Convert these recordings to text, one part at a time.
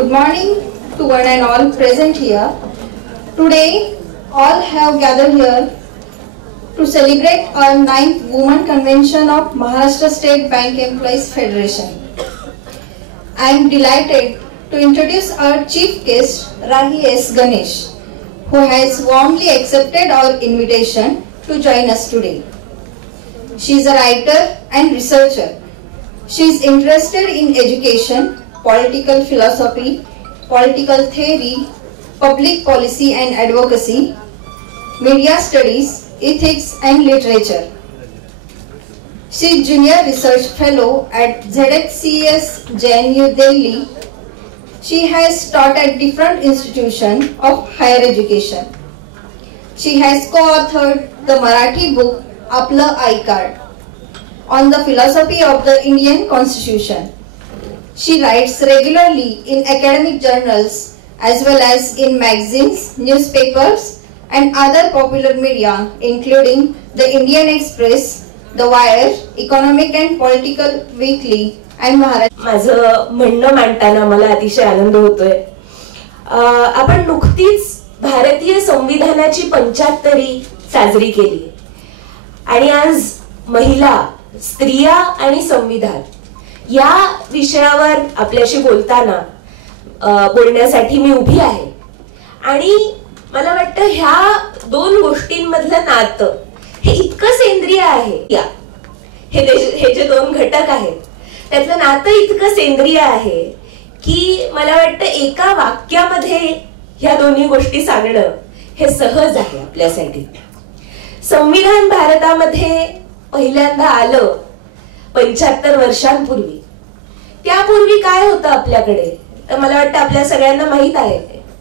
Good morning to one and all present here. Today, all have gathered here to celebrate our 9th Women Convention of Maharashtra State Bank Employees Federation. I am delighted to introduce our chief guest, Rahi S. Ganesh, who has warmly accepted our invitation to join us today. She is a writer and researcher. She is interested in education, political philosophy, political theory, public policy and advocacy, media studies, ethics and literature. She is Junior Research Fellow at ZHCS JNU Delhi. She has taught at different institutions of higher education. She has co-authored the Marathi book Apla I-Card on the philosophy of the Indian Constitution. She writes regularly in academic journals as well as in magazines, newspapers and other popular media including the Indian Express, The Wire, Economic and Political Weekly and Maharashtra. माझं म्हणणं मांडताना मला अतिशय आनंद होतोय. आपण नुकतीच भारतीय संविधानाची 75वी साजरी केली आणि आज महिला, स्त्रिया आणि संविधान या विषयावर आपल्याशी बोलण्यासाठी मी उभी आहे. आणि मला वाटतं ह्या दोन गोष्टींमधलं नातं हे इतकं सेंद्रिय आहे. हे जे दोन घटक आहेत त्यातलं नातं इतकं सेंद्रिय आहे की मला वाटतं एका वाक्यामध्ये ह्या दोन्ही गोष्टी सांगणं हे सहज आहे आपल्यासाठी. संविधान भारतामध्ये पहिल्यांदा आलं 75 वर्षांपूर्वी. त्यापूर्वी काय होतं आपल्याकडे तर मला वाटतं आपल्या सगळ्यांना माहित आहे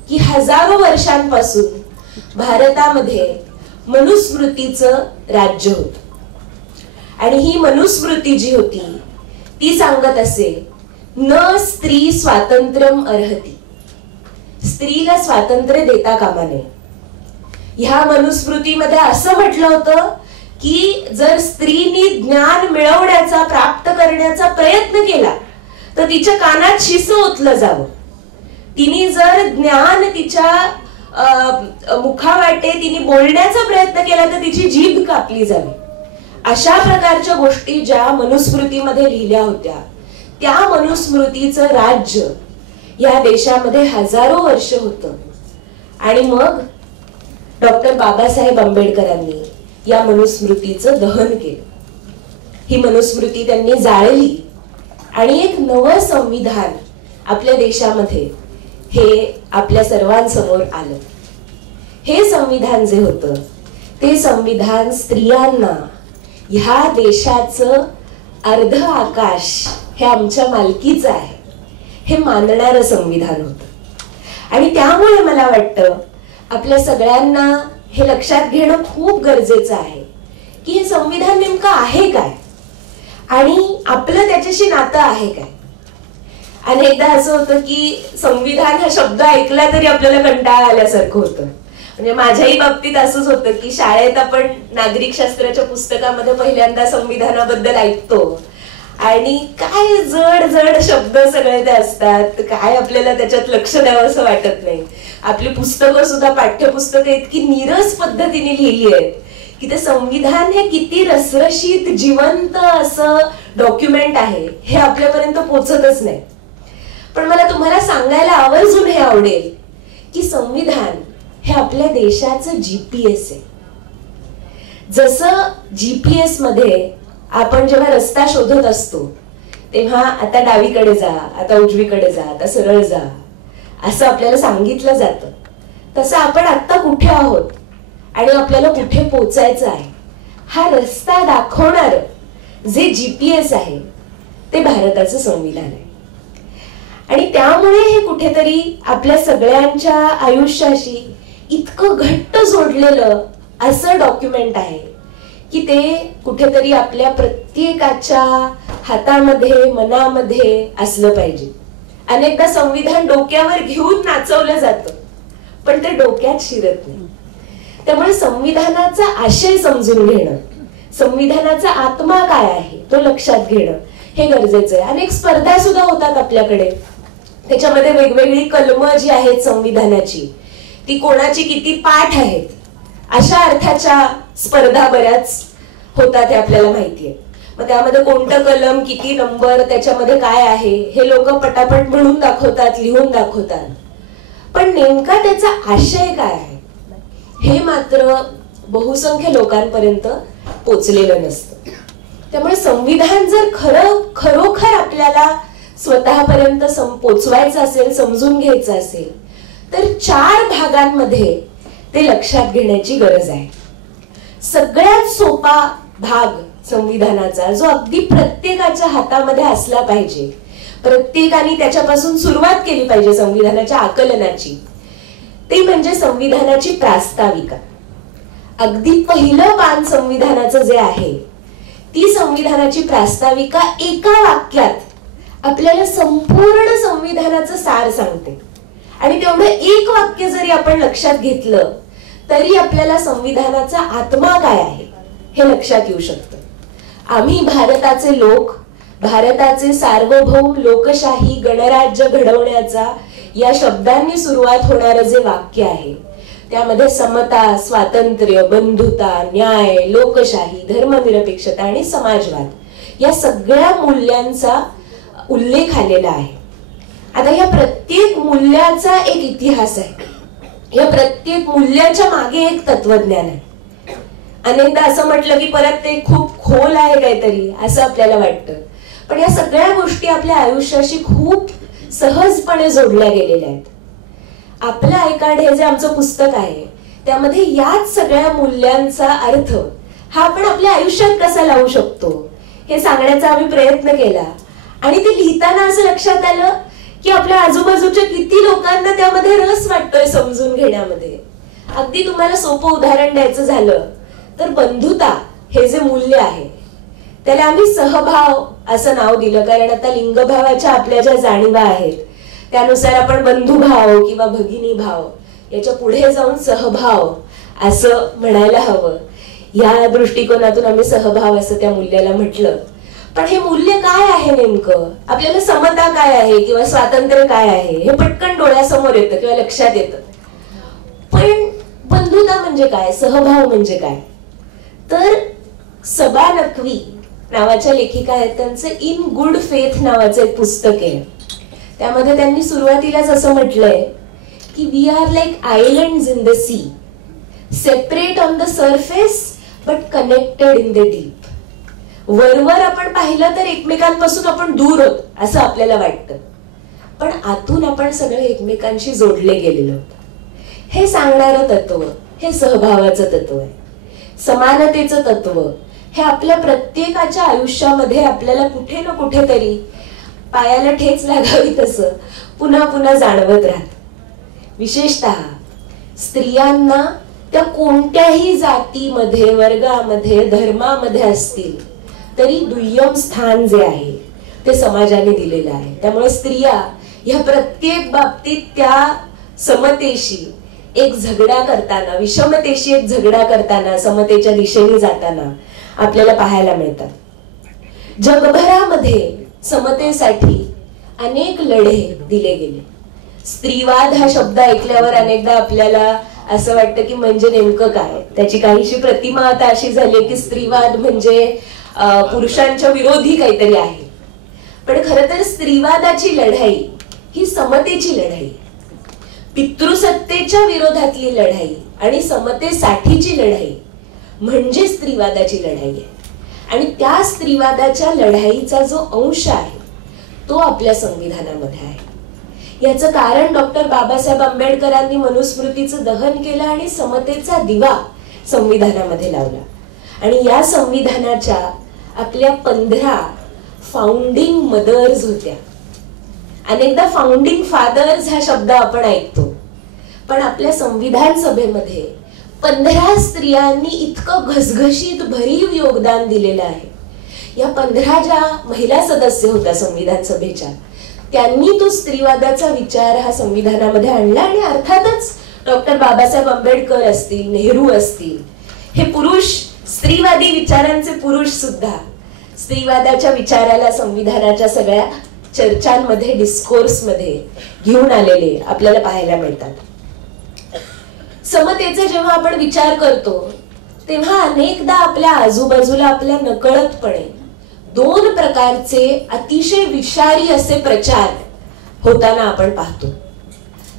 की हजारो वर्षांपासून भारतामध्ये मनुस्मृतीचं राज्य होतं. आणि ही मनुस्मृती जी होती ती सांगत असे, न स्त्री स्वातंत्र्यम अर्हति, स्त्रीला स्वातंत्र्य देता कामा नये. ह्या मनुस्मृतीमध्ये असं म्हटलं होतं की जर स्त्रीनी ज्ञान मिळवण्याचा, प्राप्त करण्याचा प्रयत्न केला तर तिच्या कानात शिसं ओतलं जावं. तिने जर ज्ञान तिच्या मुखावाटे तिने बोलण्याचा प्रयत्न केला तर तिची जीभ कापली जावी. अशा प्रकारच्या गोष्टी ज्या मनुस्मृतीमध्ये लिहिल्या होत्या त्या मनुस्मृतीचं राज्य या देशामध्ये हजारो वर्ष होतं. आणि मग डॉक्टर बाबासाहेब आंबेडकरांनी या मनुस्मृतीचं दहन केलं. ही मनुस्मृती त्यांनी जाळली आणि एक नवं संविधान आपल्या देशामध्ये हे आपल्या सर्वांसमोर आलं. हे संविधान जे होतं ते संविधान स्त्रियांना ह्या देशाचं अर्ध आकाश हे आमच्या मालकीचं आहे हे मानणारं संविधान होतं. आणि त्यामुळे मला वाटतं आपल्या सगळ्यांना हे लक्षात घेणं खूप गरजेचं आहे की हे संविधान नेमकं आहे काय आणि आपलं त्याच्याशी नातं आहे काय. अनेकदा असं होतं की संविधान हा शब्द ऐकला तरी आपल्याला कंटाळा आल्यासारखं होतं. म्हणजे माझ्याही बाबतीत असंच होतं की शाळेत आपण नागरिक शास्त्राच्या पुस्तकामध्ये पहिल्यांदा संविधानाबद्दल ऐकतो आणि काय जड जड शब्द सगळे ते असतात, काय आपल्याला त्याच्यात लक्ष द्यावं असं वाटत नाही. आपली पुस्तकं सुद्धा, पाठ्यपुस्तकं इतकी नीरस पद्धतीने लिहिली आहेत की ते संविधान हे किती रसरशीत जिवंत असं डॉक्युमेंट आहे हे आपल्यापर्यंत पोहोचतच नाही. पण मला तुम्हाला सांगायला आवर्जून हे आवडेल की संविधान हे आपल्या देशाचं जीपीएस आहे. जसं जीपीएस मध्ये आपण जेव्हा रस्ता शोधत असतो तेव्हा आता डावीकडे जा, आता उजवीकडे जा, आता सरळ जा असं आपल्याला सांगितलं जातं, तसं आपण आता कुठे आहोत आणि आपल्याला कुठे पोचायचं आहे हा रस्ता दाखवणार जे जीपीएस आहे ते भारताचं संविधान आहे. आणि त्यामुळे हे कुठेतरी आपल्या सगळ्यांच्या आयुष्याशी इतकं घट्ट जोडलेलं असं डॉक्युमेंट आहे की ते कुठेतरी आपल्या प्रत्येकाच्या हातामध्ये, मनामध्ये असलं पाहिजे. अनेकदा संविधान डोक्यावर घेऊन नाचवलं जातं पण ते डोक्यात शिरत नाही. त्यामुळे संविधानाचा आशय समजून घेणं, संविधानाचा आत्मा काय आहे तो लक्षात घेणं हे गरजेचं आहे. अनेक स्पर्धा सुद्धा होतात आपल्याकडे त्याच्यामध्ये वेगवेगळी कलमं जी आहेत संविधानाची ती कोणाची किती पाठ आहेत अशा अर्थाच्या स्पर्धा बऱ्याच होतात हे आपल्याला माहितीये. मग त्यामध्ये कोणतं कलम किती नंबर त्याच्यामध्ये काय आहे हे लोक पटापट म्हणून दाखवतात, लिहून दाखवतात. पण नेमका त्याचा आशय काय आहे हे मात्र बहुसंख्य लोकांपर्यंत पोचलेलं नसतं. त्यामुळे संविधान जर खरोखर आपल्याला स्वतःपर्यंत पोचवायचं असेल, समजून घ्यायचं असेल तर 4 भागांमध्ये ते लक्षात घेण्याची गरज आहे. सगळ्यात सोपा भाग संविधानाचा जो अगदी प्रत्येकाच्या हातामध्ये असला पाहिजे, प्रत्येकाने त्याच्यापासून सुरुवात केली पाहिजे संविधानाच्या आकलनाची, ते म्हणजे संविधानाची प्रास्ताविका. अगदी पहिलं पान संविधानाचं जे आहे ती संविधानाची प्रास्ताविका एका वाक्यात आपल्याला संपूर्ण संविधानाचं सार सांगते. आणि तेवढं एक वाक्य जरी आपण लक्षात घेतलं तरी आपल्याला संविधानाचा आत्मा काय आहे हे लक्षात येऊ शकतं. आम्ही भारताचे लोक, भारताचे सार्वभौम लोकशाही गणराज्य घडवण्याचा या शब्दांनी सुरुवात होणारं जे वाक्य आहे त्यामध्ये समता, स्वातंत्र्य, बंधुता, न्याय, लोकशाही, धर्मनिरपेक्षता आणि समाजवाद या सगळ्या मूल्यांचा उल्लेख आलेला आहे. आता या प्रत्येक मूल्याचा एक इतिहास आहे, या प्रत्येक मूल्याच्या मागे एक तत्वज्ञान आहे. अनेकदा असं म्हटलं की परत ते खूप खोल आहे काहीतरी असं आपल्याला वाटतं, पण या सगळ्या गोष्टी आपल्या आयुष्याशी खूप सहजपणे जोडल्या गेलेल्या आहेत. आपलं आय कार्ड हे जे आमचं पुस्तक आहे त्यामध्ये याच सगळ्या मूल्यांचा अर्थ हा आपण आपल्या आयुष्यात कसा लावू शकतो हे सांगण्याचा आम्ही प्रयत्न केला. आणि ते लिहिताना असं लक्षात आलं की आपल्या आजूबाजूच्या किती लोकांना त्यामध्ये रस वाटतोय समजून घेण्यामध्ये. अगदी तुम्हाला सोपं उदाहरण द्यायचं झालं तर बंधुता हे जे मूल्य आहे त्याला आम्ही सहभाव असं नाव दिलं, कारण आता लिंगभावाच्या आपल्या ज्या जाणीवा आहेत त्यानुसार आपण बंधुभाव किंवा भगिनी भाव याच्या पुढे जाऊन सहभाव असं म्हणायला हवं. या दृष्टिकोनातून आम्ही सहभाव असं त्या मूल्याला म्हटलं. पण हे मूल्य काय आहे नेमकं, आपल्याला समता काय आहे किंवा स्वातंत्र्य काय आहे हे पटकन डोळ्यासमोर येतं किंवा लक्षात येतं. पण बंधुता म्हणजे काय, सहभाव म्हणजे काय, तर सबा नक्वी नावाच्या लेखिका आहेत, त्यांचं इन गुड फेथ नावाचं एक पुस्तक आहे. त्यामध्ये त्यांनी सुरुवातीलाच असं म्हटलंय की we are like islands in the sea, separate on the surface but connected in the deep. वरवर आपण पाहिलं तर एकमेकांपासून आपण दूर आहोत असं आपल्याला वाटतं, पण आतून आपण सगळे एकमेकांशी जोडले गेलेलो आहोत. हे सांगणारं तत्व हे सहभावाचं तत्व आहे. समानतेचं तत्व हे आपल्या प्रत्येकाच्या आयुष्यामध्ये आपल्याला कुठे ना कुठेतरी पायाला ठेच लागावी तसं पुन्हा पुन्हा जाणवत राहत. विशेषतः स्त्रियांना त्या कोणत्याही जातीमध्ये, वर्गामध्ये, धर्मामध्ये असतील तरी दुय्यम स्थान जे आहे ते समाजाने दिलेलं आहे. त्यामुळे स्त्रिया ह्या प्रत्येक बाबतीत त्या समतेशी एक झगडा करताना, विषमतेशी एक झगडा करताना, समतेच्या दिशेने जाताना आपल्याला पाहायला मिळतात. जगभरामध्ये समतेसाठी अनेक लढे दिले गेले. स्त्रीवाद हा शब्द ऐकल्यावर अनेकदा आपल्याला असं वाटतं की म्हणजे नेमकं काय, त्याची काहीशी प्रतिमा आता अशी झाली की स्त्रीवाद म्हणजे पुरुषांच्या विरोधी काहीतरी आहे. पण खरं तर स्त्रीवादाची लढाई ही समतेची लढाई, पितृसत्तेच्या विरोधातली लढाई आणि समतेसाठीची लढाई म्हणजे स्त्रीवादाची लढाई आहे. आणि त्या स्त्रीवादाच्या लढाईचा जो अंश आहे तो आपल्या संविधानामध्ये आहे. याचं कारण डॉक्टर बाबासाहेब आंबेडकरांनी मनुस्मृतीचं दहन केलं आणि समतेचा दिवा संविधानामध्ये लावला. आणि या संविधानाच्या आपल्या 15 फाउंडिंग मदर्स होत्या. अनेकदा फाउंडिंग फादर्स हा शब्द आपण ऐकतो, पण आपल्या संविधान सभेमध्ये 15 स्त्रियांनी इतकं घसघशीत भरीव योगदान दिलेलं आहे. या 15 ज्या महिला सदस्य होत्या संविधान सभेच्या, त्यांनी तो स्त्रीवादाचा विचार हा संविधानामध्ये आणला. आणि अर्थातच डॉक्टर बाबासाहेब आंबेडकर असतील, नेहरू असतील, हे पुरुष स्त्रीवादी विचारांचे पुरुष सुद्धा स्त्रीवादाच्या विचाराला संविधानाच्या सगळ्या चर्चांमध्ये, डिस्कोर्समध्ये घेऊन आलेले आपल्याला पाहायला मिळतात. समतेचा जेव्हा आपण विचार करतो तेव्हा अनेकदा आपल्या आजूबाजूला आपल्या नकळतपणे दोन प्रकारचे अतिशय विषारी असे प्रचार होताना आपण पाहतो.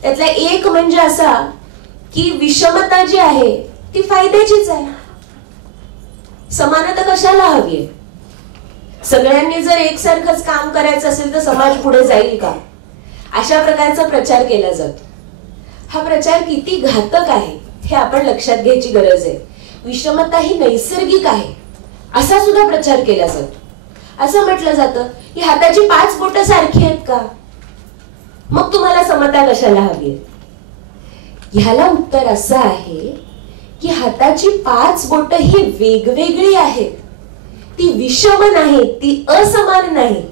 त्यातला एक म्हणजे असा की विषमता जी आहे ती फायद्याचीच आहे. समानता कशाला हवी? सगळ्यांनी जर एकसारखंच काम करायचं असेल तर समाज पुढे जाईल का? अशा प्रकारचा प्रचार केला जातो. हा प्रचार किती घातक आहे हे आपण लक्षात घ्यायची गरज आहे. विषमता ही नैसर्गिक आहे असा सुद्धा प्रचार केला जातो. असं म्हटलं जातं की हाताची 5 बोटं सारखी आहेत का, मग तुम्हाला समता कशाला हवी? ह्याला उत्तर असं आहे की हाताची 5 बोटं ही वेगवेगळी आहेत, ती विषम नाहीत, ती असमान नाहीत.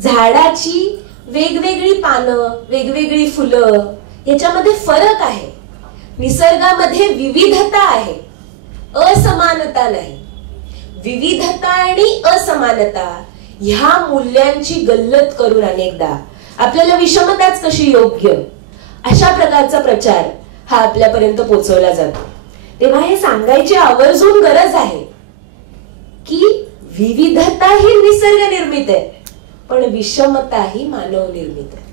झाडाची वेगवेगळी पानं, वेगवेगळी फुलं याच्यामध्ये फरक आहे. निसर्गामध्ये विविधता आहे, असमानता नाही. विविधता आणि असमानता ह्या मूल्यांची गल्लत करून अनेकदा आपल्याला विषमताच कशी योग्य अशा प्रकारचा प्रचार हा आपल्यापर्यंत पोहोचवला जातो. तेव्हा हे सांगायची आवर्जून गरज आहे की विविधता ही निसर्ग निर्मित आहे, पण विषमता ही मानव निर्मित आहे.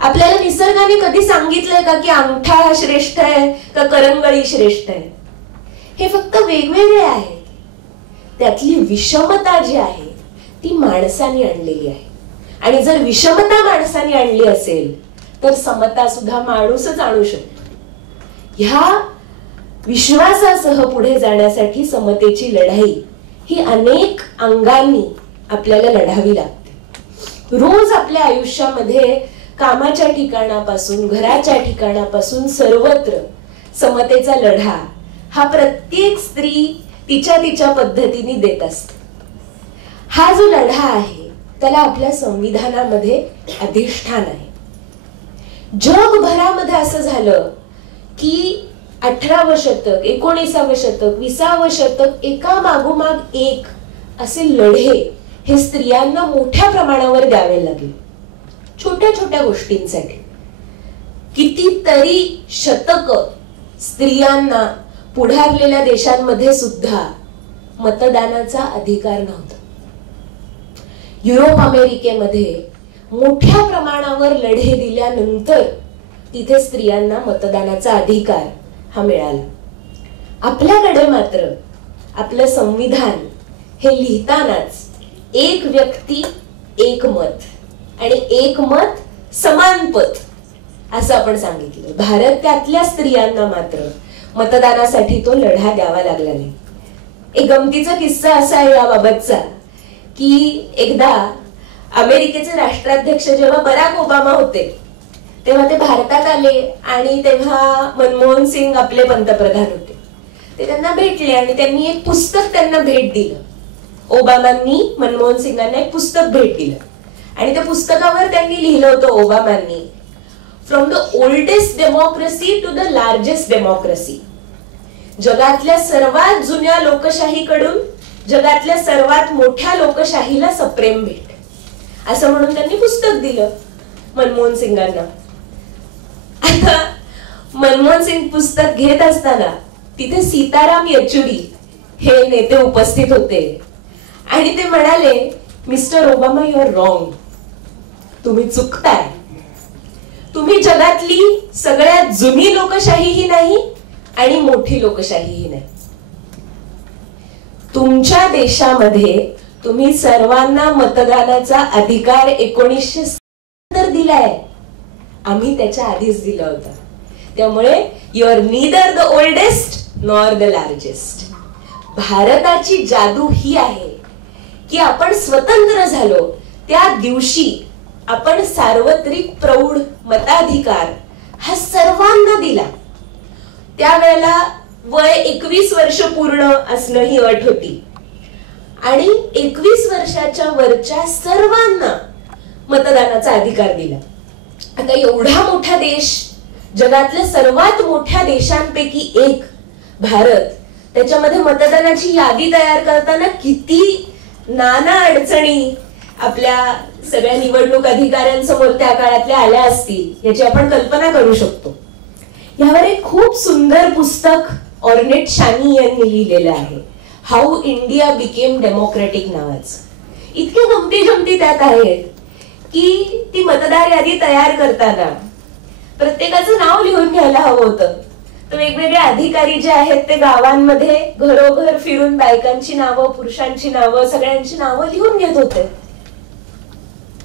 आपल्याला निसर्गाने कधी सांगितलंय का की अंगठा हा श्रेष्ठ आहे का करंगळी श्रेष्ठ आहे? हे फक्त वेगवेगळे आहे. त्यातली विषमता जी आहे ती माणसाने आणलेली आहे. आणि जर विषमता माणसाने आणली असेल तर समता सुद्धा माणूसच आणू शकतो. ह्या विश्वासासह पुढे जाण्यासाठी समतेची लढाई ही अनेक अंगांनी आपल्याला लढावी लागते. रोज आपल्या आयुष्यामध्ये कामाच्या ठिकाणापासून, घराच्या ठिकाणापासून सर्वत्र समतेचा लढा हा प्रत्येक स्त्री तिच्या तिच्या पद्धतीने देत असते. हा जो लढा आहे त्याला आपल्या संविधानामध्ये अधिष्ठान आहे. जगभरामध्ये असं झालं की 18वं शतक, 19वं शतक, 20वं शतक एका मागोमाग एक असे लढे हे स्त्रियांना मोठ्या प्रमाणावर द्यावे लागले. छोट्या छोट्या गोष्टींसाठी कितीतरी शतक स्त्रियांना पुढारलेल्या देशांमध्ये सुद्धा मतदानाचा अधिकार नव्हता. युरोप अमेरिकेमध्ये मोठ्या प्रमाणावर लढे दिल्यानंतर तिथे स्त्रियांना मतदानाचा अधिकार हा मिळाला. आपल्याकडे मात्र आपलं संविधान हे लिहितानाच एक व्यक्ती एक मत आणि एक मत समान पद असं आपण सांगितलं. भारतातल्या स्त्रियांना मात्र मतदानासाठी तो लढा द्यावा लागला नाही. एक गमतीचा किस्सा असा आहे याबाबतचा की एकदा अमेरिकेचे राष्ट्राध्यक्ष जेव्हा बराक ओबामा होते तेव्हा ते भारतात आले आणि तेव्हा मनमोहन सिंग आपले पंतप्रधान होते. ते त्यांना भेटले आणि त्यांनी एक पुस्तक त्यांना भेट दिलं. ओबामांनी मनमोहन सिंगांना एक पुस्तक भेट दिलं आणि त्या पुस्तकावर त्यांनी लिहिलं होतं ओबामांनी, from the oldest democracy to the largest democracy. जगातल्या सर्वात जुन्या लोकशाहीकडून जगातल्या सर्वात मोठ्या लोकशाहीला सप्रेम भेट, असं म्हणून त्यांनी पुस्तक दिलं मनमोहन सिंगांना. आता मनमोहन सिंग पुस्तक घेत असताना तिथे सीताराम येचुरी हे नेते उपस्थित होते आणि ते म्हणाले, mister Obama, you are wrong. तुम्ही चुकताय. तुम्ही जगातली सगळ्यात जुनी लोकशाहीही नाही आणि मोठी लोकशाहीही नाही. तुमच्या देशामध्ये तुम्ही सर्वांना मतदानाचा अधिकार 1970 दिलाय, आम्ही त्याच्या आधीच दिला होता. त्यामुळे you are neither the oldest nor the largest. भारताची जादू ही आहे की आपण स्वतंत्र झालो त्या दिवशी आपण सार्वत्रिक प्रौढ मताधिकार हा सर्वांना दिला. त्यावेळेला वय 21 वर्ष पूर्ण असणं ही अट होती आणि 21 वर्षाच्या वरच्या सर्वांना मतदानाचा अधिकार दिला. आता एवढा मोठा देश, जगातल्या सर्वात मोठ्या देशांपैकी एक भारत, त्याच्यामध्ये मतदानाची यादी तयार करताना किती नाना अडचणी आपल्या सगळ्या निवडणूक अधिकाऱ्यांसमोर त्या काळातल्या आल्या असतील याची आपण कल्पना करू शकतो. यावर एक खूप सुंदर पुस्तक ऑर्नेट शानी यांनी लिहिलेलं आहे, हाऊ इंडिया बिकेम डेमोक्रेटिक नावाचं. इतके गमती जमती त्यात आहेत की ती मतदार यादी तयार करताना प्रत्येकाचं नाव लिहून घ्यायला हवं होतं. तर वेगवेगळे अधिकारी जे आहेत ते गावांमध्ये घरोघर फिरून बायकांची नावं, पुरुषांची नावं, सगळ्यांची नावं लिहून घेत होते.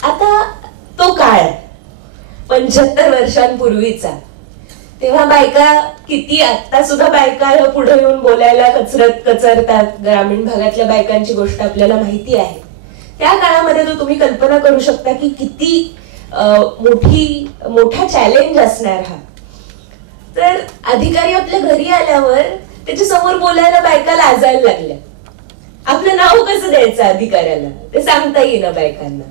आता तो काळ 75 वर्षांपूर्वीचा, तेव्हा बायका किती, आता सुद्धा बायका पुढे येऊन बोलायला कचरतात. ग्रामीण भागातल्या बायकांची गोष्ट आपल्याला माहिती आहे. त्या काळामध्ये तो तुम्ही कल्पना करू शकता की किती मोठा चॅलेंज असणार हा. तर अधिकारी आपल्या घरी आल्यावर त्याच्या समोर बोलायला बायका लाजायला लागल्या. आपलं नाव कसं द्यायचं अधिकाऱ्याला ते सांगता येईना बायकांना.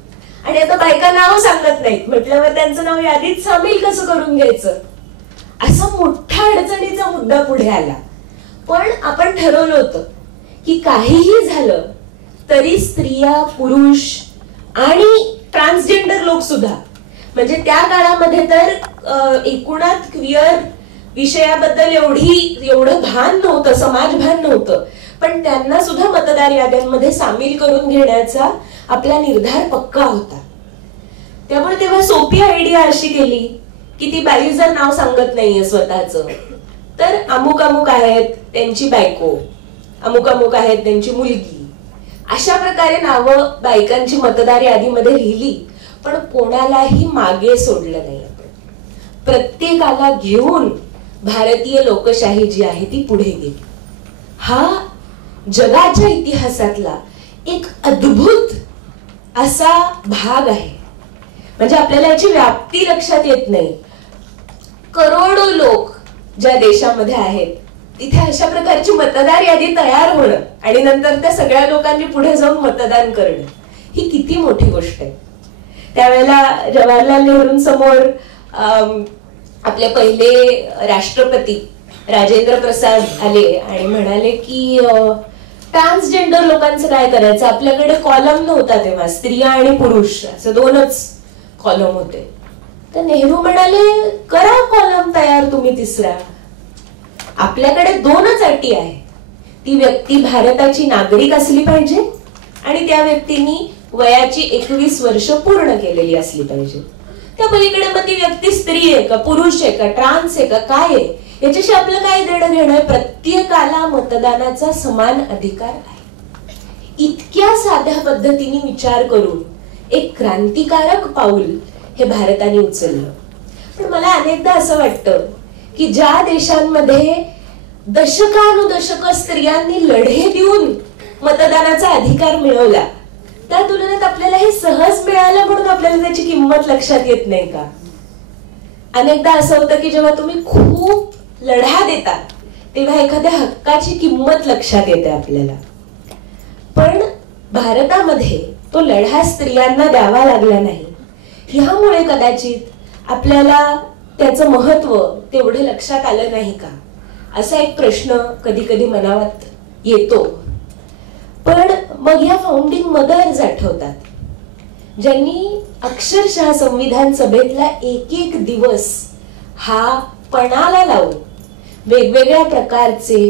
आणि आता बायका नाव सांगत नाहीत म्हटल्यावर त्यांचं नाव यादीत सामील कसं करून घ्यायचं, असा मोठा अडचणीचा मुद्दा पुढे आला. पण आपण ठरवलं होतं की काहीही झालं तरी स्त्रिया, पुरुष आणि ट्रान्सजेंडर लोक सुद्धा, म्हणजे त्या काळामध्ये तर एकूणात क्विअर विषयाबद्दल एवढं भान नव्हतं, समाज भान नव्हतं, पण त्यांना सुद्धा मतदार याद्यांमध्ये सामील करून घेण्याचा आपला निर्धार पक्का होता. त्यामुळे तेव्हा सोपी आयडिया अशी केली की ती बाई जर नाव सांगत नाहीये स्वतःचं, तर अमुक अमुक आहेत त्यांची बायको, अमुक अमुक आहेत त्यांची मुलगी, अशा प्रकारे नावं बायकांची मतदार यादीमध्ये लिहिली. पण कोणालाही मागे सोडलं नाही. प्रत्येकाला घेऊन भारतीय लोकशाही जी आहे ती पुढे गेली. हा जगाच्या इतिहासातला एक अद्भुत असा भाग आहे. म्हणजे आपल्याला याची व्याप्ती लक्षात येत नाही. करोडो लोक ज्या देशामध्ये आहेत तिथे अशा प्रकारची मतदार यादी तयार होणं आणि नंतर त्या सगळ्या लोकांनी पुढे जाऊन मतदान करणं ही किती मोठी गोष्ट आहे. त्यावेळेला जवाहरलाल नेहरूंसमोर आपले पहिले राष्ट्रपती राजेंद्र प्रसाद आले आणि म्हणाले की ट्रान्सजेंडर लोकांचं काय करायचं. आपल्याकडे कॉलम नव्हता तेव्हा, स्त्रिया आणि पुरुष असं 2च कॉलम होते. तर नेहरू म्हणाले करा कॉलम तयार तुम्ही तिसरा. आपल्याकडे 2च अटी आहे, ती व्यक्ती भारताची नागरिक असली पाहिजे आणि त्या व्यक्तींनी वयाची 21 वर्ष पूर्ण केलेली असली पाहिजे. त्या पलीकडे मग ती व्यक्ती स्त्री आहे का, पुरुष आहे का, ट्रान्स आहे का, काय आहे याच्याशी आपलं काय देणं घेणं आहे. प्रत्येकाला मतदानाचा समान अधिकार आहे. इतक्या साध्या पद्धतीने विचार करून एक क्रांतिकारक पाऊल हे भारताने उचललं. पण मला अनेकदा असं वाटतं की ज्या देशांमध्ये दशकानुदशक स्त्रियांनी लढे देऊन मतदानाचा अधिकार मिळवला, त्या तुलनेत आपल्याला हे सहज मिळालं म्हणून आपल्याला त्याची किंमत लक्षात येत नाही का. अनेकदा असं होतं की जेव्हा तुम्ही खूप लढा देता तेव्हा एखाद्या हक्काची किंमत लक्षात येते आपल्याला. पण भारतामध्ये तो लढा स्त्रियांना द्यावा लागला नाही. ह्यामुळे कदाचित आपल्याला त्याचं महत्व तेवढं लक्षात आलं नाही का, असा एक प्रश्न कधी कधी मनात येतो. पण मग या फाउंडिंग मदर्स आठवतात ज्यांनी अक्षरशः संविधान सभेतला एक दिवस हा पणाला लावून वेगवेगळ्या प्रकारचे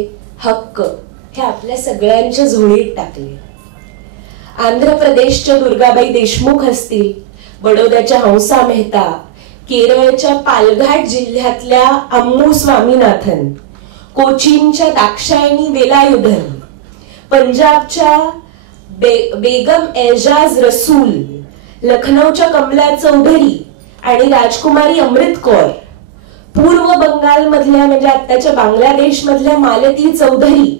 हक्क हे आपल्या सगळ्यांच्या झोळीत टाकले. आंध्र प्रदेशच्या दुर्गाबाई देशमुख असतील, बडोद्याच्या हंसा मेहता, केरळच्या पालघाट जिल्ह्यातल्या अम्मू स्वामीनाथन, कोचीनच्या दाक्षायणी वेलायुधन, पंजाबच्या बेगम एजाज रसूल, लखनौच्या कमला चौधरी आणि राजकुमारी अमृत कौर, पूर्व बंगाल मधल्या म्हणजे आत्ताच्या बांगलादेश मधल्या मालती चौधरी,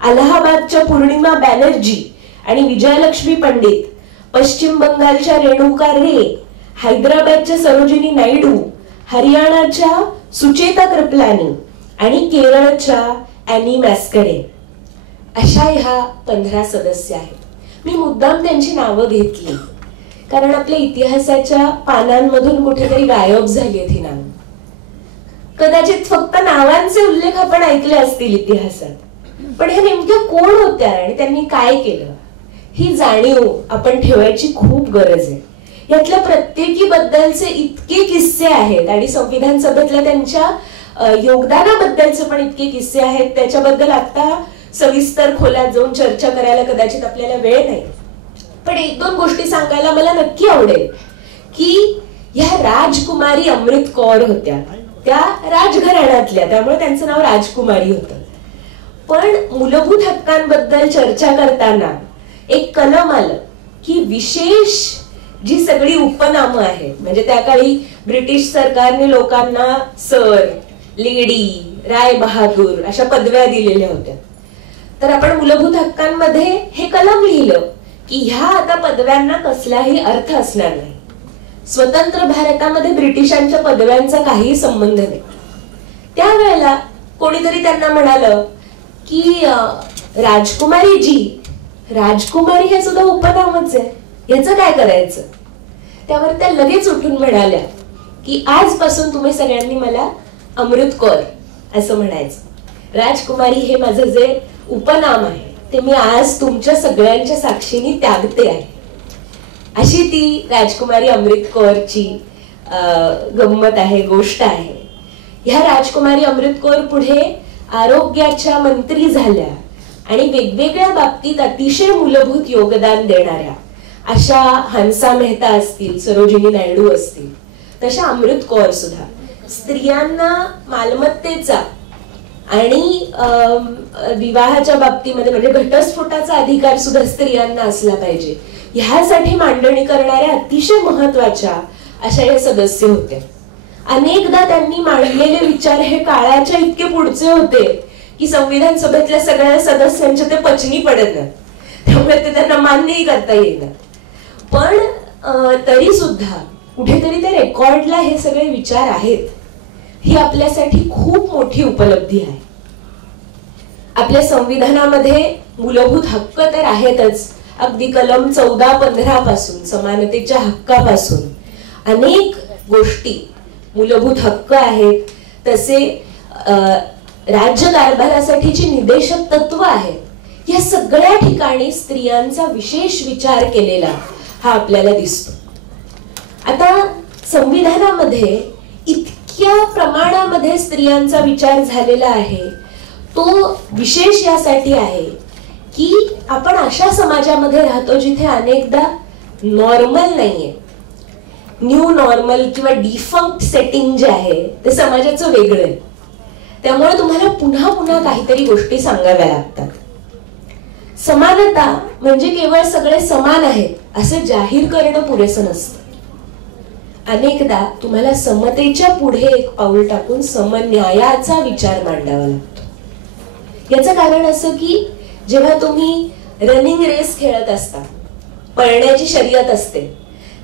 अलाहाबादच्या पूर्णिमा बॅनर्जी आणि विजयलक्ष्मी पंडित, पश्चिम बंगालच्या रेणुका रे, हैदराबादच्या सरोजिनी नायडू, हरियाणाच्या सुचेता कृपलानी आणि केरळच्या अॅनी मॅस्करे, अशा ह्या 15 सदस्य आहेत. मी मुद्दाम त्यांची नावं घेतली कारण आपल्या इतिहासाच्या पानांमधून कुठेतरी गायब झाली ही नावं. कदाचित फक्त नावांचे उल्लेख आपण ऐकले असतील इतिहासात, पण हे नेमक्या कोण होत्या आणि त्यांनी काय केलं ही जाणीव आपण ठेवायची खूप गरज आहे. यातल्या प्रत्येकी बद्दलचे इतके किस्से आहेत आणि संविधान सभेतल्या त्यांच्या योगदानाबद्दलचे पण इतके किस्से आहेत, त्याच्याबद्दल आता सविस्तर खोलात जाऊन चर्चा करायला कदाचित आपल्याला वेळ नाही. पण एक दोन गोष्टी सांगायला मला नक्की आवडेल की ह्या राजकुमारी अमृत कौर होत्या, त्या राजघराण्यातल्या, त्यामुळे त्यांचं नाव राजकुमारी होतं. पण मूलभूत हक्कांबद्दल चर्चा करताना एक कलम आलं की विशेष जी सगळी उपनामं आहेत, म्हणजे त्या काळी ब्रिटिश सरकारने लोकांना सर, लेडी, राय बहादूर अशा पदव्या दिलेल्या होत्या. तर आपण मूलभूत हक्कांमध्ये हे कलम लिहिलं की ह्या आता पदव्यांना कसलाही अर्थ असणार नाही. स्वतंत्र भारतामध्ये ब्रिटिशांच्या पदव्यांचा काही संबंध नाही. त्यावेळेला कोणीतरी त्यांना म्हणालं की राजकुमारी जी, राजकुमारी हे सुद्धा उपनामच आहे, याचं काय करायचं? त्यावर त्या लगेच उठून म्हणाल्या की आजपासून तुम्ही सगळ्यांनी मला अमृत कौर असं म्हणायचं. राजकुमारी हे माझं जे उपनाम आहे ते मी आज तुमच्या सगळ्यांच्या साक्षीने त्यागते आहे. अशी ती राजकुमारी अमृत कौरची गंमत आहे, गोष्ट आहे. ह्या राजकुमारी अमृत कौर पुढे आरोग्याच्या मंत्री झाल्या आणि वेगवेगळ्या बाबतीत अतिशय मूलभूत योगदान देणाऱ्या अशा हंसा मेहता असतील, सरोजिनी नायडू असतील, तशा अमृत कौर सुद्धा स्त्रियांना मालमत्तेचा आणि विवाहाच्या बाबतीमध्ये म्हणजे घटस्फोटाचा अधिकार सुद्धा स्त्रियांना असला पाहिजे ह्यासाठी मांडणी करणाऱ्या अतिशय महत्वाच्या अशा या सदस्य होत्या. अनेकदा त्यांनी मांडलेले विचार हे काळाच्या इतके पुढचे होते की संविधान सभेतल्या सगळ्या सदस्यांच्या ते पचनी पडत नाही, त्यामुळे ते त्यांना मान्यही करता येईल. पण तरी सुद्धा कुठेतरी त्या रेकॉर्डला हे सगळे विचार आहेत, ही आपल्यासाठी खूप मोठी उपलब्धी आहे. आपल्या संविधानामध्ये मूलभूत हक्क तर आहेतच, अगदी कलम 14-15 पासून समानतेच्या हक्कापासून अनेक गोष्टी मूलभूत हक्क आहेत. तसे राज्य कारभारासाठीची निदेशक तत्व आहेत. या सगळ्या ठिकाणी स्त्रियांचा विशेष विचार केलेला हा आपल्याला दिसतो. आता संविधानामध्ये इतक्या प्रमाणामध्ये स्त्रियांचा विचार झालेला आहे, तो विशेष यासाठी आहे की आपण अशा समाजामध्ये राहतो जिथे अनेकदा नॉर्मल नाहीये, न्यू नॉर्मल किंवा डिफॉल्ट सेटिंग जे आहे ते समाजाचं वेगळं आहे. त्यामुळे तुम्हाला पुन्हा पुन्हा काहीतरी गोष्टी सांगाव्या लागतात. समानता म्हणजे केवळ सगळे समान आहेत असं जाहीर करणं पुरेसं नसतं. अनेकदा तुम्हाला समतेच्या पुढे एक पाऊल टाकून समन्यायाचा विचार मांडावा लागतो. याचं कारण असं की जेव्हा तुम्ही रनिंग रेस खेळत असता, पळण्याची शर्यत असते,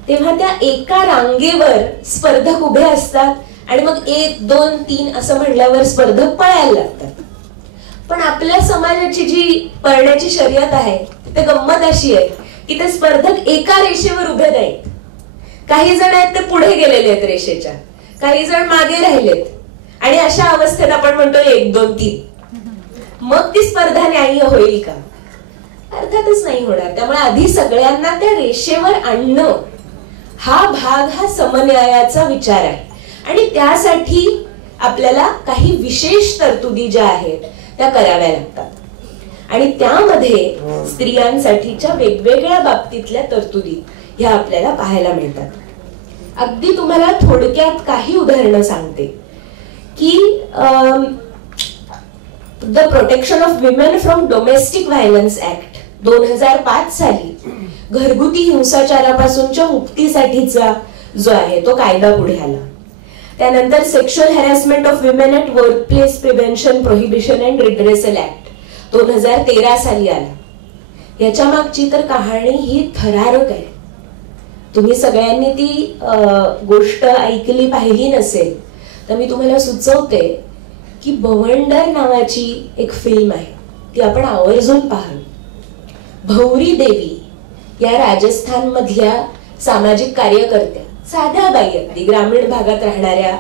तेव्हा त्या एका रांगेवर स्पर्धक उभे असतात आणि मग 1, 2, 3 असं म्हणल्यावर स्पर्धक पळायला लागतात. पण आपल्या समाजाची जी पळण्याची शर्यत आहे ते गंमत अशी आहे की ते स्पर्धक एका रेषेवर उभे नाहीत. काही जण आहेत ते पुढे गेलेले आहेत रेषेच्या, काही जण मागे राहिलेत आणि अशा अवस्थेत आपण म्हणतो 1, 2, 3. मग ती स्पर्धा न्याय्य होईल का? अर्थातच नाही होणार. त्यामुळे आधी सगळ्यांना त्या रेषेवर आणणं हा भाग हा समन्यायाचा विचार आहे आणि त्यासाठी आपल्याला काही विशेष तरतुदी ज्या आहेत त्या कराव्या लागतात आणि त्यामध्ये स्त्रियांसाठीच्या वेगवेगळ्या बाबतीतल्या तरतुदी ह्या आपल्याला पाहायला मिळतात. अगदी तुम्हाला थोडक्यात काही उदाहरणं सांगते की the protection of women from domestic violence act 2005 साली घरगुती हिंसाचारापासूनच्या मुक्तीसाठीचा जो आहे तो कायदा पुढे आला. त्यानंतर sexual harassment of women at workplace prevention prohibition and redressal act 2013 साली आला. याच्या मागची तर कहाणी ही थरारक आहे. तुम्ही सगळ्यांनी ती गोष्ट ऐकली पाहिली नसेल तर मी तुम्हाला सुचवते की बवंडर नावाची एक फिल्म आहे, ती आपण आवर्जून पाहावी. भौरी देवी या राजस्थान मधल्या सामाजिक कार्यकर्त्या, साध्या बाई, अगदी ग्रामीण भागात राहणाऱ्या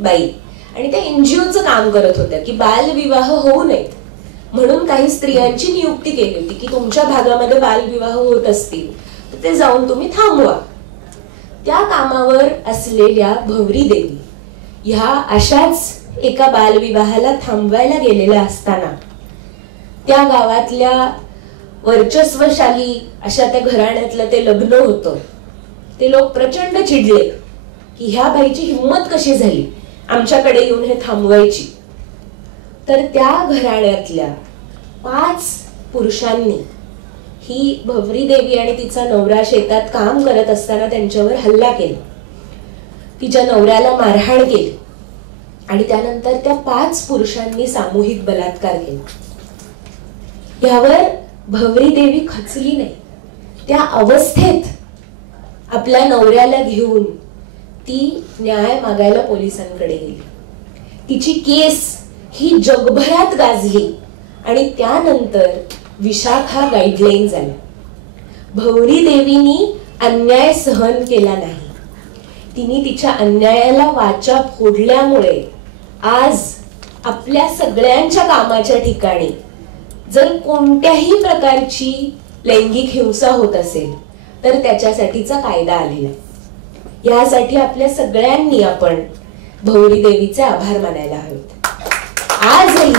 बाई, आणि त्या एनजीओचं काम करत होत्या की बालविवाह होऊ नयेत म्हणून काही स्त्रियांची नियुक्ती केली होती की तुमच्या भागामध्ये बालविवाह होत असतील तर ते जाऊन तुम्ही थांबवा. त्या कामावर असलेल्या भवरी देवी ह्या अशाच एका बालविवाहाला थांबवायला गेलेल्या असताना त्या गावातल्या वर्चस्वशाली अशा त्या घराण्यातलं ते लग्न होतं. ते लोक प्रचंड चिडले की ह्या बाईची हिंमत कशी झाली आमच्याकडे येऊन हे थांबवायची. तर त्या घराण्यातल्या 5 पुरुषांनी ही भवरी देवी आणि तिचा नवरा शेतात काम करत असताना त्यांच्यावर हल्ला केला. तिच्या नवऱ्याला मारहाण केली आणि त्यानंतर त्या 5 पुरुषांनी सामूहिक बलात्कार केला. यावर भवरी देवी खचली नाही. त्या अवस्थेत आपल्या नवऱ्याला घेऊन ती न्याय मागायला पोलिसांकडे गेली. तिची केस ही जगभरात गाजली आणि त्यानंतर विशाखा गाईडलाईन झाल्या. भवरी देवीनी अन्याय सहन केला नाही. तिने तिच्या अन्यायाला वाचा फोडल्यामुळे आज आपल्या सगळ्यांच्या कामाच्या ठिकाणी जर कोणत्याही प्रकारची लैंगिक हिंसा होत असेल तर त्याच्यासाठीचा कायदा आलेला. यासाठी आपल्या सगळ्यांनी आपण भवरी देवीचे आभार मानायला हवेत. आजही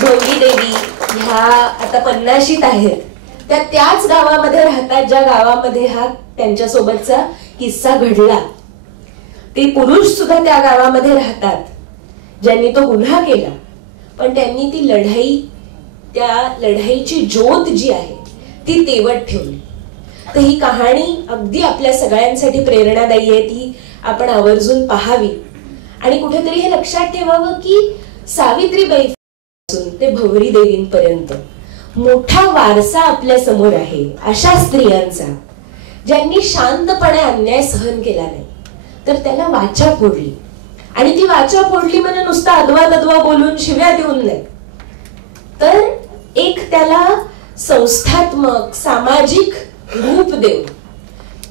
भवरी देवी ह्या आता 50शीत आहेत. त्या त्याच गावामध्ये राहतात ज्या गावामध्ये हा त्यांच्यासोबतचा किस्सा घडला. ते पुरुष सुद्धा त्या गावामध्ये राहतात ज्यांनी तो गुन्हा केला. पण त्यांनी ती लढाई त्या लढाईची ज्योत जी आहे ती तेवत ठेवली. तर ही कहाणी अगदी आपल्या सगळ्यांसाठी प्रेरणादायी आहे. ती आपण आवर्जून पाहावी आणि कुठेतरी हे लक्षात ठेवावं की सावित्रीबाई पासून ते भवरी देवींपर्यंत मोठा वारसा आपल्या समोर आहे अशा स्त्रियांचा ज्यांनी शांतपणे अन्याय सहन केला नाही तर त्याला वाचा फोडली. आणि ती वाचा फोडली म्हणजे नुसता अदवा तद्वा बोलून शिव्या देऊन नाही तर एक त्याला संस्थात्मक सामाजिक रूप देऊन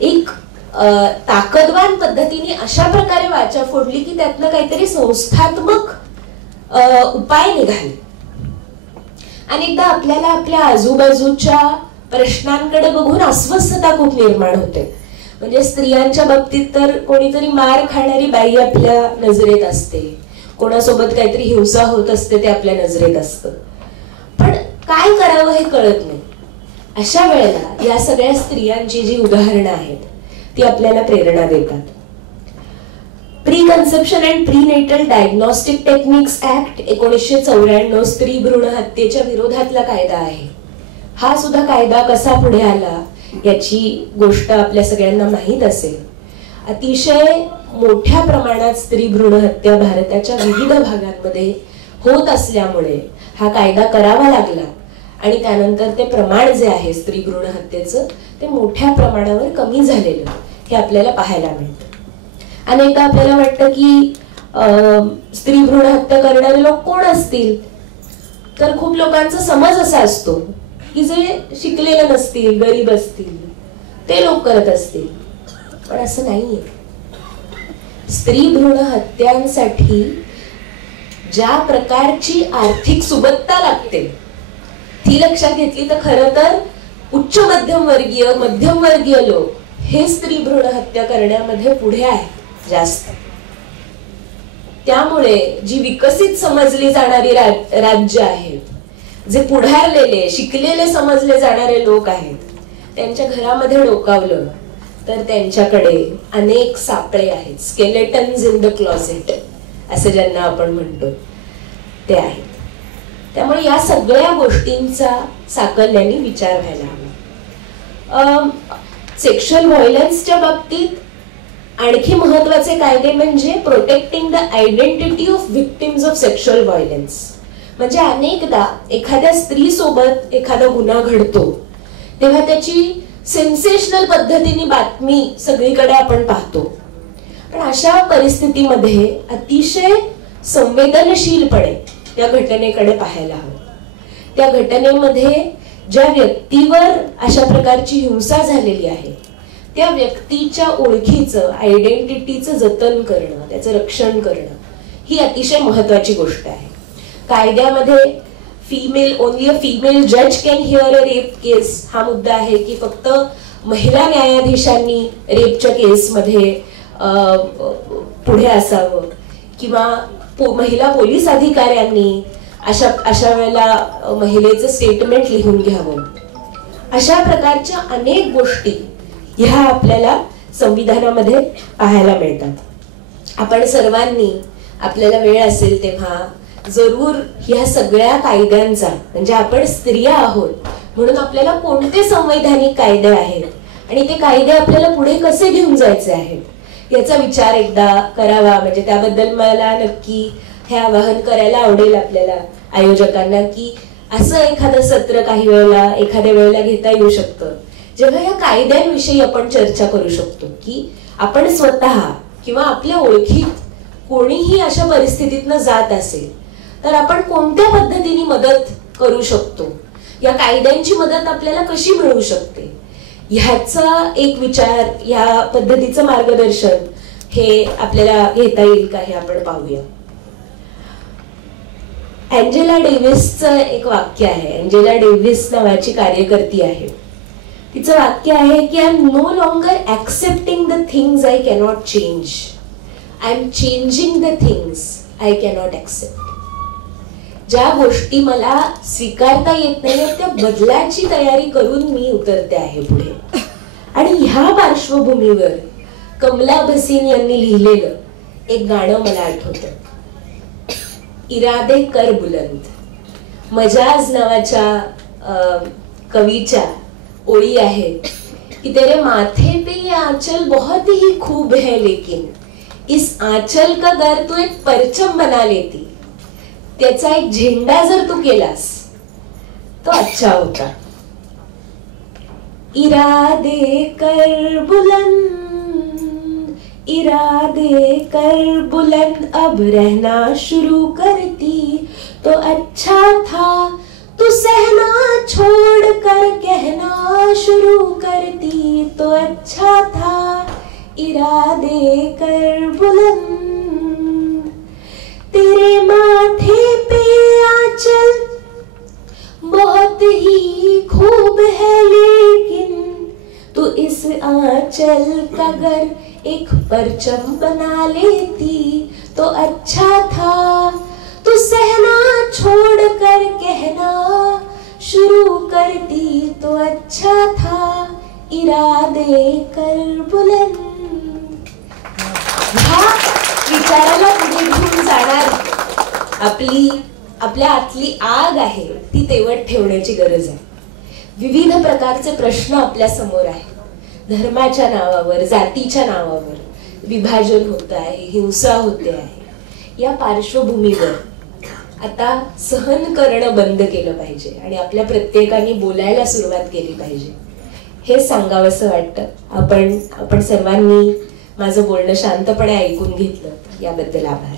एक ताकदवान पद्धतीने अशा प्रकारे वाचा फोडली की त्यातनं काहीतरी संस्थात्मक उपाय निघाले. अनेकदा आपल्याला आपल्या आजूबाजूच्या प्रश्नांकडे बघून अस्वस्थता खूप निर्माण होते. म्हणजे स्त्रियांच्या बाबतीत तर कोणीतरी मार खाणारी बाई आपल्या नजरेत असते, कोणासोबत काहीतरी हिंसा होत असते ते आपल्या नजरेत असतं. पण काय करावं हे कळत नाही. अशा वेळेला या सगळ्या स्त्रियांची जी उदाहरणं आहेत ती आपल्याला प्रेरणा देतात. Pre conception and prenatal diagnostic techniques act 1994 स्त्री भ्रूण हत्येच्या विरोधातला कायदा आहे. हा सुद्धा कायदा कसा पुढे आला याची गोष्ट आपल्या सगळ्यांना माहीत असेल. अतिशय मोठ्या प्रमाणात स्त्री भ्रूण हत्या भारताच्या विविध भागांमध्ये होत असल्यामुळे हा कायदा करावा लागला आणि त्यानंतर ते प्रमाण जे आहे स्त्री भ्रूण हत्येचं ते मोठ्या प्रमाणावर कमी झालेलं हे आपल्याला पाहायला मिळतं. अनेकदा आपल्याला वाटतं की स्त्री भ्रूण हत्या करणारे लोक कोण असतील तर खूप लोकांचा समज असा असतो की जे शिकलेले नसतील, गरीब असतील ते लोक करत असतील. पण असं नाहीये. स्त्री भ्रूण हत्यांसाठी ज्या प्रकारची आर्थिक सुबत्ता लागते ती लक्षात घेतली तर खरं तर उच्च मध्यम वर्गीय लोक हे स्त्री भ्रूण हत्या करण्यामध्ये पुढे आहेत जास्त. त्यामुळे जी विकसित समजली जाणारी राज्य आहेत, जे पुढारलेले शिकलेले समजले जाणारे लोक आहेत, त्यांच्या घरामध्ये डोकावलं तर त्यांच्याकडे अनेक सापळे आहेत. स्केलेटन्स इन द क्लॉसेट असं ज्यांना आपण म्हणतो ते आहेत. त्यामुळे या सगळ्या गोष्टींचा साकल्याने विचार व्हायला हवा. सेक्शुअल व्हायलन्सच्या बाबतीत आणखी महत्वाचे कायदे म्हणजे protecting the identity of victims of sexual violence. म्हणजे अनेकदा एखाद्या स्त्री सोबत एखादा गुन्हा घडतो तेव्हा त्याची सेन्सेशनल पद्धतीने बातमी सगळीकडे आपण पाहतो. पण अशा परिस्थितीमध्ये अतिशय संवेदनशीलपणे त्या घटनेकडे पाहायला हवं. त्या घटनेमध्ये ज्या व्यक्तीवर अशा प्रकारची हिंसा झालेली आहे त्या व्यक्तीच्या ओळखीचं, आयडेंटिटीचं जतन करणं, त्याचं रक्षण करणं ही अतिशय महत्वाची गोष्ट आहे. कायद्यामध्ये ओनली अ फीमेल जज कॅन हिअर अ रेप केस हा मुद्दा आहे, की फक्त महिला न्यायाधीशांनी रेपच्या केसमध्ये पुढे असावं, किंवा महिला पोलीस अधिकाऱ्यांनी अशा वेळेला महिलेचं स्टेटमेंट लिहून घ्यावं. अशा प्रकारच्या अनेक गोष्टी ह्या आपल्याला संविधानामध्ये पाहायला मिळतात. आपण सर्वांनी आपल्याला वेळ असेल तेव्हा जरूर ह्या सगळ्या कायद्यांचा, म्हणजे आपण स्त्रिया आहोत म्हणून आपल्याला कोणते संवैधानिक कायदे आहेत आणि ते कायदे आपल्याला पुढे कसे घेऊन जायचे आहेत याचा विचार एकदा करावा. म्हणजे त्याबद्दल मला नक्की हे आवाहन करायला आवडेल आपल्याला आयोजकांना, की असं एखादं सत्र काही वेळेला एखाद्या वेळेला घेता येऊ शकतं जेव्हा या कायद्यांविषयी आपण चर्चा करू शकतो, की आपण स्वतः किंवा आपल्या ओळखीत कोणीही अशा परिस्थितीतनं जात असेल तर आपण कोणत्या पद्धतीने मदत करू शकतो, या कायद्यांची मदत आपल्याला कशी मिळू शकते ह्याचा एक विचार, या पद्धतीचं मार्गदर्शन हे आपल्याला घेता येईल का हे आपण पाहूया. अँजेला डेव्हिसचं एक वाक्य आहे. अँजेला डेव्हिस नावाची कार्यकर्ती आहे. तिचं वाक्य आहे की I am no longer accepting the things I cannot change, I am changing the things I cannot accept. ज्या गोष्टी मला स्वीकारता येत नाही त्या बदलाची तयारी करून मी उतरते आहे पुढे. आणि ह्या पार्श्वभूमीवर कमला भसीन यांनी लिहिलेलं एक गाणं मला आठवतं, इरादे कर बुलंद. मजाज नावाच्या कवीच्या ओळी आहे कि तेरे माथे पे ये आंचल बहुत ही खूब है, लेकिन इस आंचल का गर तू एक परचम बना लेती, त्याचा एक झेंडा जर तू केलास तो अच्छा होता. इरादे कर बुलंद, इरादे कर बुलंद, अब रहना शुरू करती तो अच्छा था, तू सहना छोड़ कर कहना शुरू करती तो अच्छा था. इरादे कर बुलंद, तेरे माथे पे आंचल बहुत ही खूब है, लेकिन तू इस आंचल का गर एक परचम बना लेती तो अच्छा था. तू सहना छोड़ कर कहना शुरू करती तो अच्छा था. इरादे कर बुलंद. ह्या विचाराला पुढे घेऊन जाणार आपल्या आतली आग आहे ती तेवढ ठेवण्याची गरज आहे. विविध प्रकारचे प्रश्न आपल्या समोर आहेत. धर्माच्या नावावर, जातीच्या नावावर विभाजन होत आहे, हिंसा होते आहे. या पार्श्वभूमीवर आता सहन करणं बंद केलं पाहिजे आणि आपल्या प्रत्येकाने बोलायला सुरुवात केली पाहिजे हे सांगावंसं वाटतं. आपण सर्वांनी माझं बोलणं शांतपणे ऐकून घेतलं याबद्दल आभार.